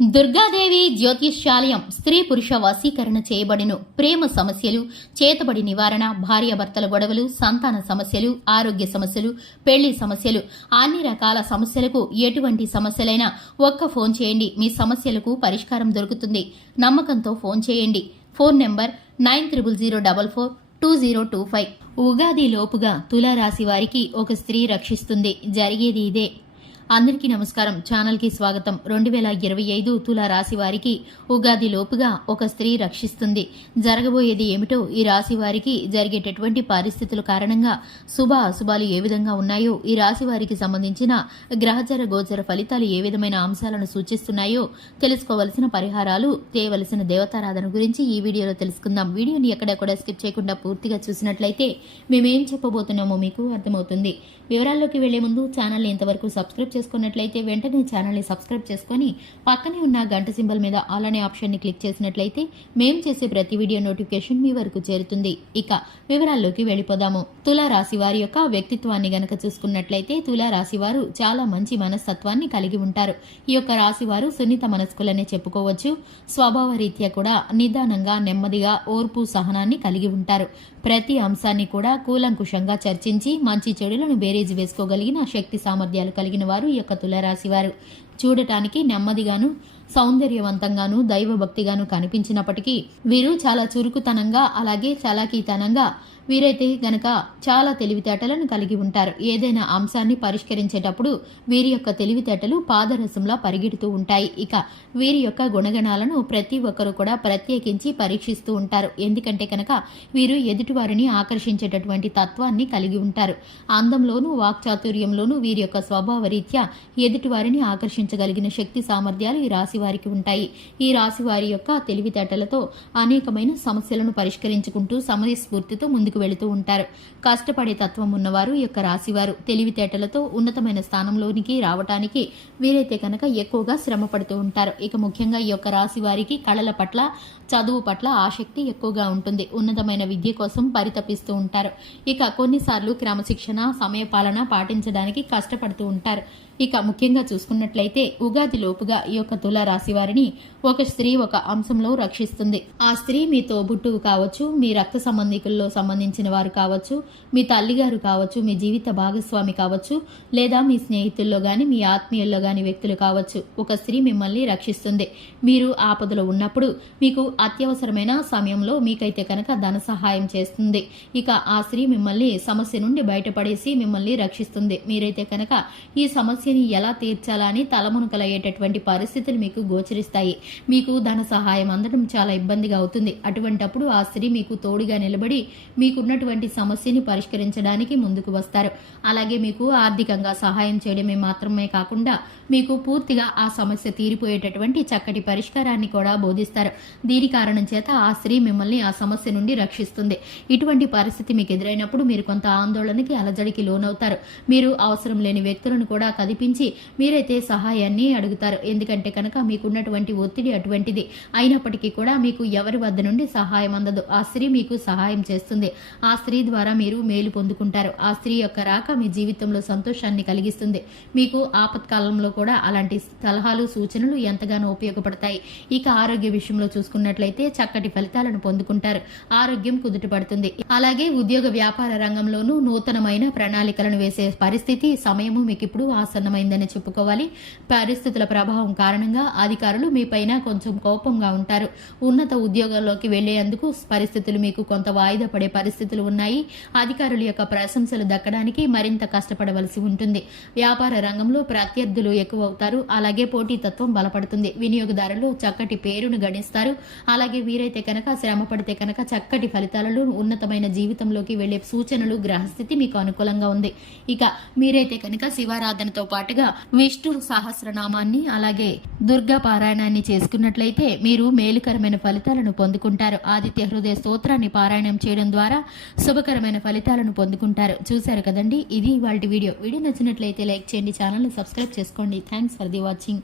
దుర్గాదేవి జ్యోతిష్యాలయం స్త్రీ పురుష వశీకరణ చేయబడిను. ప్రేమ సమస్యలు, చేతబడి నివారణ, భార్యాభర్తల గొడవలు, సంతాన సమస్యలు, ఆరోగ్య సమస్యలు, పెళ్లి సమస్యలు, అన్ని రకాల సమస్యలకు ఎటువంటి సమస్యలైనా ఒక్క ఫోన్ చేయండి. మీ సమస్యలకు పరిష్కారం దొరుకుతుంది. నమ్మకంతో ఫోన్ చేయండి. Phone number 9000442025. ఉగాది లోపుగా తులారాశి వారికి ఒక స్త్రీ రక్షిస్తుంది. జరిగేది ఇదే. అందరికీ నమస్కారం. ఛానల్కి స్వాగతం. 2025 తులా రాశి వారికి ఉగాది లోపుగా ఒక స్త్రీ రక్షిస్తుంది. జరగబోయేది ఏమిటో, ఈ రాశి వారికి జరిగేటటువంటి పరిస్థితుల కారణంగా శుభ అశుభాలు ఏ విధంగా ఉన్నాయో, ఈ రాశి వారికి సంబంధించిన గ్రహచర గోచర ఫలితాలు ఏ విధమైన అంశాలను సూచిస్తున్నాయో తెలుసుకోవలసిన పరిహారాలు, చేయవలసిన దేవతారాధన గురించి ఈ వీడియోలో తెలుసుకుందాం. వీడియోని ఎక్కడ కూడా స్కిప్ చేయకుండా పూర్తిగా చూసినట్లయితే మేమేం చెప్పబోతున్నామో మీకు అర్థమవుతుంది. వివరాల్లోకి వెళ్లే ముందు ఛానల్ని ఇంతవరకు సబ్స్క్రైబ్ చేసుకున్నట్లయితే వెంటనే ఛానల్ని సబ్స్క్రైబ్ చేసుకుని పక్కనే ఉన్న గంట సింబల్ మీద ఆల్ అనే ఆప్షన్ని క్లిక్ చేసినట్లయితే మేం చేసే ప్రతి వీడియో నోటిఫికేషన్ మీ వరకు చేరుతుంది. ఇక వివరాల్లోకి వెళ్ళిపోదాము. తులా రాశి వారి యొక్క వ్యక్తిత్వాన్ని గనక చూసుకున్నట్లయితే తులా రాశి వారు చాలా మంచి మనస్తత్వాన్ని కలిగి ఉంటారు. ఈ యొక్క రాశి వారు సున్నిత మనస్కులనే చెప్పుకోవచ్చు. స్వభావ రీత్యా కూడా నిదానంగా, నెమ్మదిగా, ఓర్పు, సహనాన్ని కలిగి ఉంటారు. ప్రతి అంశాన్ని కూడా కూలంకుషంగా చర్చించి మంచి చెడులను బేరీజు వేసుకోగలిగిన శక్తి సామర్థ్యాలు కలిగిన వారు ఈ యొక్క తులారాశి వారు. చూడటానికి నెమ్మదిగాను, సౌందర్యవంతంగాను, దైవభక్తిగాను కనిపించినప్పటికీ వీరు చాలా చురుకుతనంగా, అలాగే చలాకీతనంగా, వీరైతే గనక చాలా తెలివితేటలను కలిగి ఉంటారు. ఏదైనా అంశాన్ని పరిష్కరించేటప్పుడు వీరి యొక్క తెలివితేటలు పాదరసంలా పరిగెడుతూ ఉంటాయి. ఇక వీరి యొక్క గుణగణాలను ప్రతి ఒక్కరు కూడా ప్రత్యేకించి పరీక్షిస్తూ ఉంటారు. ఎందుకంటే కనుక వీరు ఎదుటివారిని ఆకర్షించేటటువంటి తత్వాన్ని కలిగి ఉంటారు. అందంలోనూ, వాక్చాతుర్యంలోనూ వీరి యొక్క స్వభావ రీత్యా ఎదుటివారిని ఆకర్షించగలిగిన శక్తి సామర్థ్యాలు ఈ రాశి వారికి ఉంటాయి. ఈ రాశి వారి యొక్క తెలివితేటలతో అనేకమైన సమస్యలను పరిష్కరించుకుంటూ సమయస్ఫూర్తితో ముందుకు వెళుతూ ఉంటారు. కష్టపడే తత్వం ఉన్నవారు ఈ యొక్క రాశివారు తెలివితేటలతో ఉన్నతమైన స్థానంలోనికి రావటానికి వీరైతే కనుక ఎక్కువగా శ్రమ పడుతూ ఉంటారు. ఇక ముఖ్యంగా ఈ యొక్క రాశి వారికి కళల పట్ల, చదువు పట్ల ఆసక్తి ఎక్కువగా ఉంటుంది. ఉన్నతమైన విద్య కోసం పరితపిస్తూ ఉంటారు. ఇక కొన్నిసార్లు క్రమశిక్షణ, సమయపాలన పాటించడానికి కష్టపడుతూ ఉంటారు. ఇక ముఖ్యంగా చూసుకున్నట్లయితే ఉగాది లోపుగా ఈ యొక్క తులా రాశి వారిని ఒక స్త్రీ ఒక అంశంలో రక్షిస్తుంది. ఆ స్త్రీ మీ తోబుట్టువు కావచ్చు, మీ రక్త సంబంధికుల్లో సంబంధించిన వారు కావచ్చు, మీ తల్లిగారు కావచ్చు, మీ జీవిత భాగస్వామి కావచ్చు, లేదా మీ స్నేహితుల్లో గాని, మీ ఆత్మీయుల్లో గాని వ్యక్తులు కావచ్చు. ఒక స్త్రీ మిమ్మల్ని రక్షిస్తుంది. మీరు ఆపదలో ఉన్నప్పుడు, మీకు అత్యవసరమైన సమయంలో మీకైతే కనుక ధన సహాయం చేస్తుంది. ఇక ఆ స్త్రీ మిమ్మల్ని సమస్య నుండి బయటపడేసి మిమ్మల్ని రక్షిస్తుంది. మీరైతే కనుక ఈ సమస్యని ఎలా తీర్చాలా అని తలమునకలయ్యేటటువంటి పరిస్థితులు మీకు గోచరిస్తాయి. మీకు ధన సహాయం అందడం చాలా ఇబ్బందిగా అవుతుంది. అటువంటప్పుడు ఆ స్త్రీ మీకు తోడుగా నిలబడి మీకున్నటువంటి సమస్యని పరిష్కరించడానికి ముందుకు వస్తారు. అలాగే మీకు ఆర్థికంగా సహాయం చేయడమే మాత్రమే కాకుండా మీకు పూర్తిగా ఆ సమస్య తీరిపోయేటటువంటి చక్కటి పరిష్కారాన్ని కూడా బోధిస్తారు. దీని కారణం చేత ఆ స్త్రీ మిమ్మల్ని ఆ సమస్య నుండి రక్షిస్తుంది. ఇటువంటి పరిస్థితి మీకు ఎదురైనప్పుడు మీరు కొంత ఆందోళనకి, అలజడికి లోనవుతారు. మీరు అవసరం లేని వ్యక్తులను కూడా కదిపించి మీరైతే సహాయాన్ని అడుగుతారు. ఎందుకంటే కనుక మీకున్నటువంటి ఒత్తిడి అటువంటిది. అయినప్పటికీ కూడా మీకు ఎవరి వద్ద నుండి సహాయం అందదు. ఆ స్త్రీ మీకు సహాయం చేస్తుంది. ఆ స్త్రీ ద్వారా మీరు మేలు పొందుకుంటారు. ఆ స్త్రీ యొక్క రాక మీ జీవితంలో సంతోషాన్ని కలిగిస్తుంది. మీకు ఆపత్కాలంలో కూడా అలాంటి సలహాలు, సూచనలు ఎంతగానో ఉపయోగపడతాయి. ఇక ఆరోగ్య విషయంలో చూసుకున్నట్లయితే చక్కటి ఫలితాలను పొందుకుంటారు. ఆరోగ్యం కుదుటపడుతుంది. అలాగే ఉద్యోగ వ్యాపార రంగంలోనూ నూతనమైన ప్రణాళికలను వేసే పరిస్థితి, సమయము మీకు ఇప్పుడు ఆసన్నమైందని చెప్పుకోవాలి. పరిస్థితుల ప్రభావం కారణంగా అధికారులు మీపైన కొంచెం కోపంగా ఉంటారు. ఉన్నత ఉద్యోగాల్లోకి వెళ్లేందుకు పరిస్థితులు మీకు కొంత వాయిదా పడే పరిస్థితులు ఉన్నాయి. అధికారుల యొక్క ప్రశంసలు దక్కడానికి మరింత కష్టపడవలసి ఉంటుంది. వ్యాపార రంగంలో ప్రత్యర్థులు ఎక్కువ అవుతారు. అలాగే పోటీతత్వం బలపడుతుంది. వినియోగదారులు చక్కటి పేరును గణిస్తారు. అలాగే వీరైతే కనుక శ్రమ పడితే కనుక చక్కటి ఫలితాలను, ఉన్నతమైన జీవితంలోకి వెళ్లే సూచనలు, గ్రహస్థితి మీకు అనుకూలంగా ఉంది. ఇక మీరైతే కనుక శివారాధనతో పాటుగా విష్ణు సహస్రనామాన్ని, అలాగే దుర్గా పారాయణాన్ని చేసుకున్నట్లయితే మీరు మేలుకరమైన ఫలితాలను పొందుకుంటారు. ఆదిత్య హృదయ స్తోత్రాన్ని పారాయణం చేయడం ద్వారా శుభకరమైన ఫలితాలను పొందుకుంటారు. చూశారు కదండి, ఇది ఇవాల్టి వీడియో. వీడియో నచ్చినట్లయితే లైక్ చేయండి, ఛానల్ని సబ్స్క్రైబ్ చేసుకోండి. Thanks for the watching.